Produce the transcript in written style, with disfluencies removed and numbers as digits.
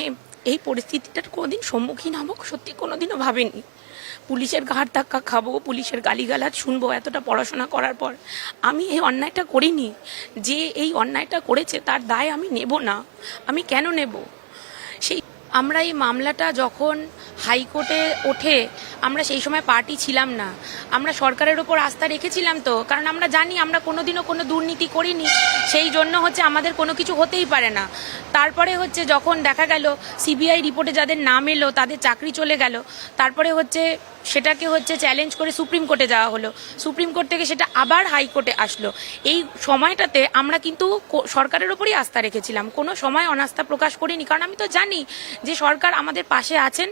মানে এই পরিস্থিতিটার কোনোদিন সম্মুখীন হব সত্যি কোনোদিনও ভাবিনি। পুলিশের ঘাড় ধাক্কা খাবো, পুলিশের গালিগালাজ শুনবো এতটা পড়াশোনা করার পর। আমি এই অন্যায়টা করিনি, যে এই অন্যায়টা করেছে তার দায় আমি নেব না। আমি কেন নেব? সেই আমরা এই মামলাটা যখন হাইকোর্টে ওঠে, আমরা সেই সময় পার্টি ছিলাম না। আমরা সরকারের ওপর আস্থা রেখেছিলাম, তো কারণ আমরা জানি আমরা কোনোদিনও কোনো দুর্নীতি করিনি, সেই জন্য হচ্ছে আমাদের কোনো কিছু হতেই পারে না। তারপরে হচ্ছে যখন দেখা গেল সিবিআই রিপোর্টে যাদের নাম এলো তাদের চাকরি চলে গেল, তারপরে হচ্ছে সেটাকে হচ্ছে চ্যালেঞ্জ করে সুপ্রিম কোর্টে যাওয়া হলো, সুপ্রিম কোর্ট থেকে সেটা আবার হাইকোর্টে আসলো। এই সময়টাতে আমরা কিন্তু সরকারের ওপরই আস্থা রেখেছিলাম, কোনো সময় অনাস্থা প্রকাশ করিনি, কারণ আমি তো জানি যে সরকার আমাদের পাশে আছেন।